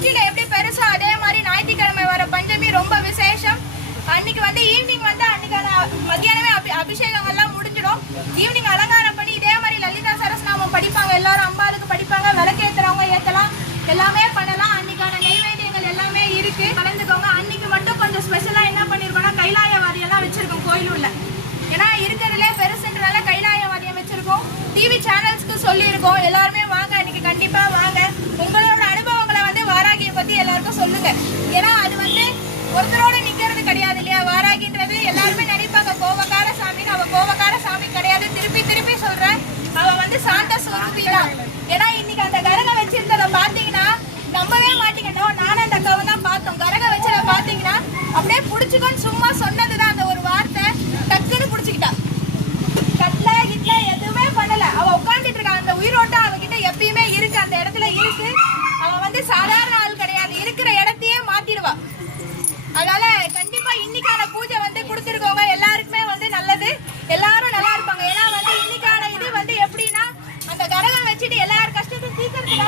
சஷ்டியில எப்படி பெருசா அதே மாதிரி ஞாயிற்றுக்கிழமை வர பஞ்சமி ரொம்ப விசேஷம். அன்னைக்கு வந்து ஈவினிங் வந்து அன்னைக்கான மத்தியானமே அபிஷேகங்கள்லாம் முடிஞ்சிடும். ஈவினிங் அலங்காரம் பண்ணி இதே மாதிரி லலிதா சரஸ்நாமம் படிப்பாங்க, எல்லாரும் அம்பாளுக்கு படிப்பாங்க, விளக்கேத்துறவங்க ஏத்தலாம், எல்லாமே பண்ணலாம். அன்னைக்கான நைவேத்தியங்கள் எல்லாமே இருக்கு, கலந்துக்கோங்க. அன்னைக்கு மட்டும் கொஞ்சம் ஸ்பெஷலா என்ன பண்ணிருக்கோம்னா கைலாயவாதி எல்லாம் வச்சிருக்கோம் கோயிலுள்ள. ஏன்னா இருக்கிறதுலே பெருசுன்றனால கைலாயவாதியம் வச்சிருக்கோம். டிவி சேனல்ஸ்க்கு சொல்லியிருக்கோம், எல்லாருமே வாங்க, அன்னைக்கு கண்டிப்பா வாங்க. உங்களோட அனுபவங்களை வந்து வாராகியை பத்தி எல்லாருக்கும் சொல்லுங்க. ஏன்னா அது வந்து ஒருத்தரோட நிக்கிறது கிடையாது இல்லையா. வாராகின்றது எல்லாருமே நினைப்பாங்க கோபக்கார சாமின்னு. அவ கோபக்கார சாமி கிடையாது. திருப்பி திருப்பி சொல்றேன், அவ வந்து சாந்த ஸ்வரூபி தான். ஏன்னா